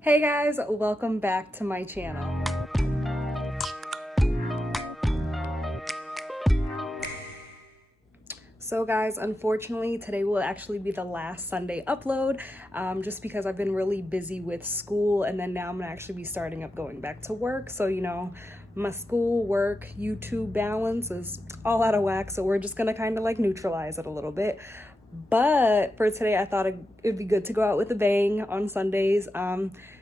Hey guys, welcome back to my channel. So guys, unfortunately today will actually be the last Sunday upload, just because I've been really busy with school, and then now I'm gonna actually be starting up going back to work. So my school, work, YouTube balance is all out of whack, so we're just gonna kind of like neutralize it a little bit. But for today, I thought it'd be good to go out with a bang on Sundays.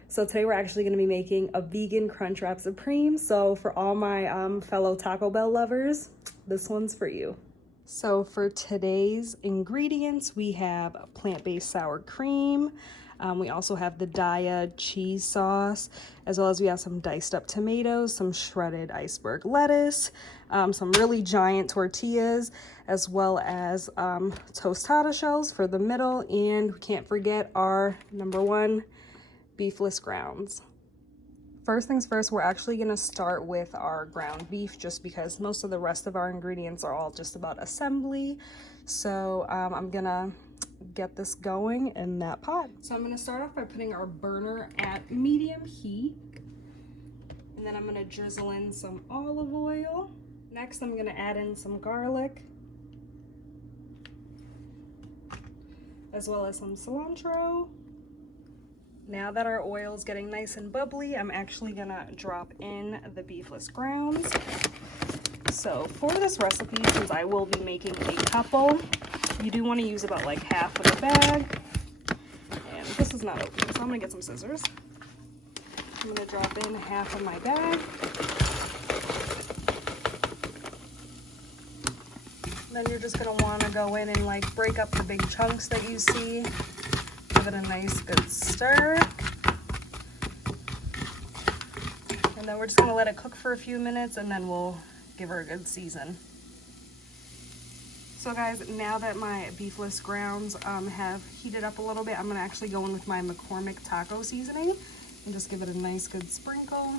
So today we're actually going to be making a vegan Crunchwrap Supreme. So for all my fellow Taco Bell lovers, this one's for you. So for today's ingredients, we have plant-based sour cream. We also have the Daya cheese sauce, as well as we have some diced up tomatoes, some shredded iceberg lettuce, some really giant tortillas, as well as tostada shells for the middle, and we can't forget our number one, beefless grounds. First things first, we're actually gonna start with our ground beef, just because most of the rest of our ingredients are all just about assembly. So I'm gonna get this going in that pot. So I'm gonna start off by putting our burner at medium heat, and then I'm gonna drizzle in some olive oil. Next, I'm gonna add in some garlic, as well as some cilantro. Now that our oil is getting nice and bubbly, I'm actually gonna drop in the beefless grounds. So for this recipe, since I will be making a couple, you do want to use about like half of the bag. And this is not open, so I'm gonna get some scissors. I'm gonna drop in half of my bag. Then you're just gonna want to go in and like break up the big chunks that you see. Give it a nice good stir. And then we're just gonna let it cook for a few minutes, and then we'll give her a good season. So guys, now that my beefless grounds have heated up a little bit, I'm gonna actually go in with my McCormick taco seasoning and just give it a nice good sprinkle.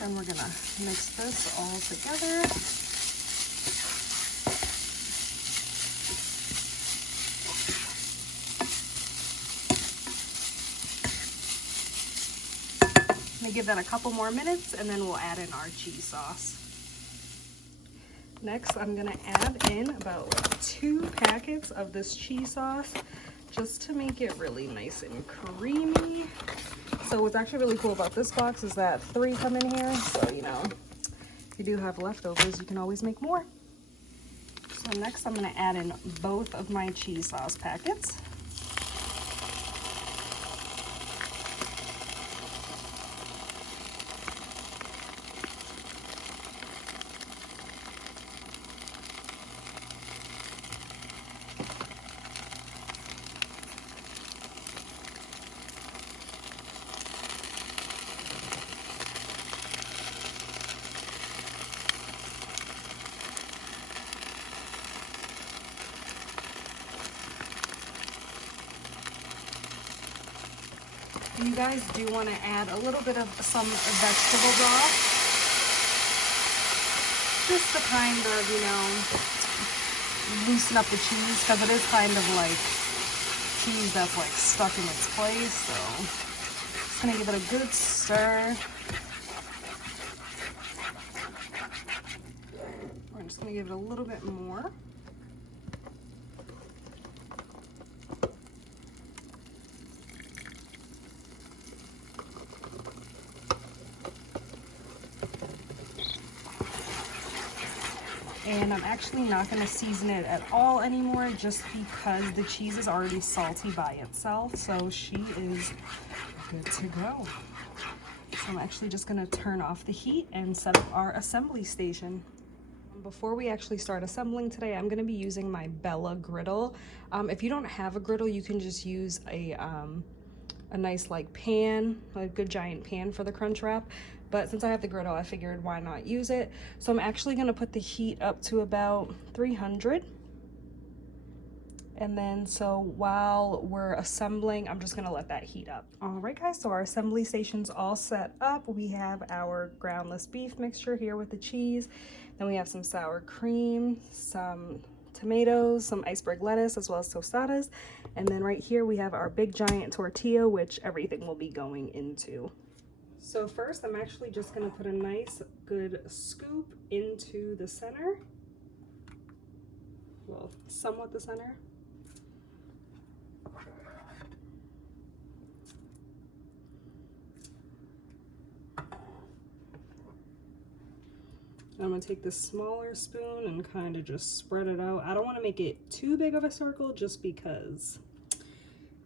Then we're gonna mix this all together. I'm gonna give that a couple more minutes, and then we'll add in our cheese sauce. Next, I'm gonna add in about like 2 packets of this cheese sauce, just to make it really nice and creamy. So what's actually really cool about this box is that 3 come in here, so if you do have leftovers, you can always make more. So next, I'm gonna add in both of my cheese sauce packets. You guys do want to add a little bit of some vegetable broth, just to kind of, loosen up the cheese, because it is kind of like cheese that's like stuck in its place. So just gonna give it a good stir. We're just gonna give it a little bit more. And I'm actually not going to season it at all anymore, just because the cheese is already salty by itself, so she is good to go. So I'm actually just going to turn off the heat and set up our assembly station. Before we actually start assembling today, I'm going to be using my Bella griddle. If you don't have a griddle, you can just use a nice like pan, a good giant pan for the Crunchwrap. But since I have the griddle, I figured why not use it. So I'm actually gonna put the heat up to about 300. And then so while we're assembling, I'm just gonna let that heat up. All right guys, so our assembly station's all set up. We have our groundless beef mixture here with the cheese. Then we have some sour cream, some tomatoes, some iceberg lettuce, as well as tostadas. And then right here we have our big giant tortilla, which everything will be going into. So first I'm actually just gonna put a nice good scoop into the center. Well, somewhat the center. I'm gonna take this smaller spoon and kind of just spread it out. I don't want to make it too big of a circle just because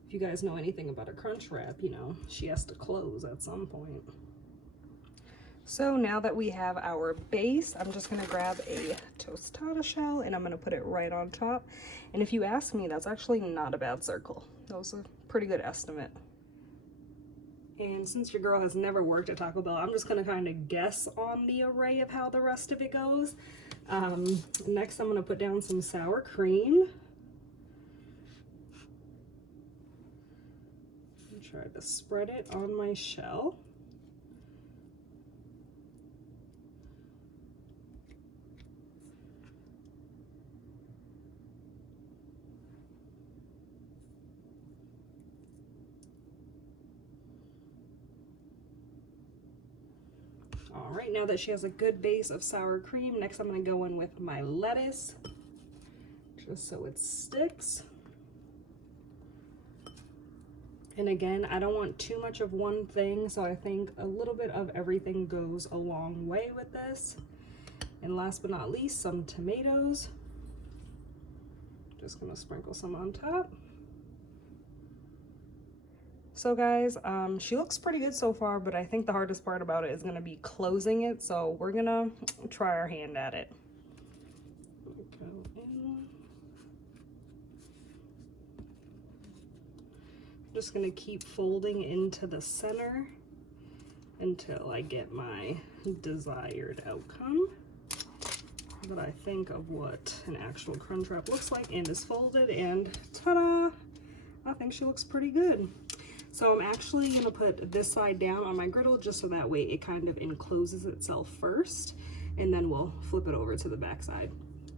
if you guys know anything about a crunch wrap, you know, she has to close at some point. So now that we have our base, I'm just gonna grab a tostada shell and I'm gonna put it right on top. And if you ask me, that's actually not a bad circle. That was a pretty good estimate. And since your girl has never worked at Taco Bell, I'm just gonna kind of guess on the array of how the rest of it goes. Next, I'm gonna put down some sour cream. And try to spread it on my shell. All right, now that she has a good base of sour cream, next I'm gonna go in with my lettuce, just so it sticks. And again, I don't want too much of one thing, so I think a little bit of everything goes a long way with this. And last but not least, some tomatoes. Just gonna sprinkle some on top. So guys, she looks pretty good so far, but I think the hardest part about it is gonna be closing it. So we're gonna try our hand at it. Go in. Just gonna keep folding into the center until I get my desired outcome. But I think of what an actual crunch wrap looks like and is folded, and ta-da! I think she looks pretty good. So I'm actually gonna put this side down on my griddle just so that way it kind of encloses itself first, and then we'll flip it over to the back side.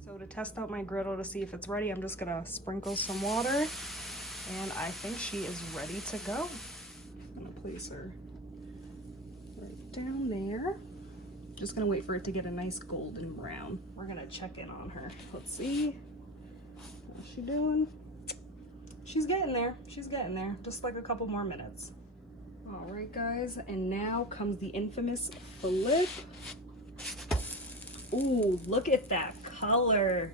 So to test out my griddle to see if it's ready, I'm just gonna sprinkle some water, and I think she is ready to go. I'm gonna place her right down there. Just gonna wait for it to get a nice golden brown. We're gonna check in on her. Let's see, how's she doing? She's getting there. She's getting there. Just like a couple more minutes. All right, guys, and now comes the infamous flip. Ooh, look at that color.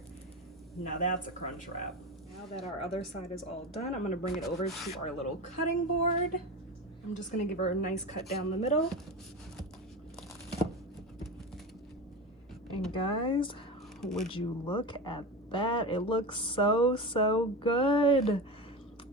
Now that's a crunch wrap. Now that our other side is all done, I'm gonna bring it over to our little cutting board. I'm just gonna give her a nice cut down the middle. And guys, would you look at that? It looks so good.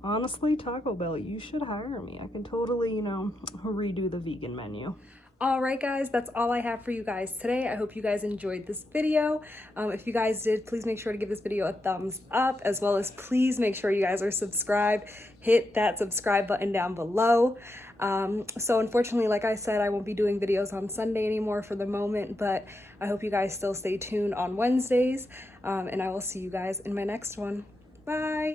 Honestly, Taco Bell, you should hire me. I can totally, you know, redo the vegan menu. All right, guys, that's all I have for you guys today. I hope you guys enjoyed this video. If you guys did, please make sure to give this video a thumbs up, as well as please make sure you guys are subscribed. Hit that subscribe button down below. So unfortunately, like I said, I won't be doing videos on Sunday anymore for the moment, but I hope you guys still stay tuned on Wednesdays, and I will see you guys in my next one. Bye.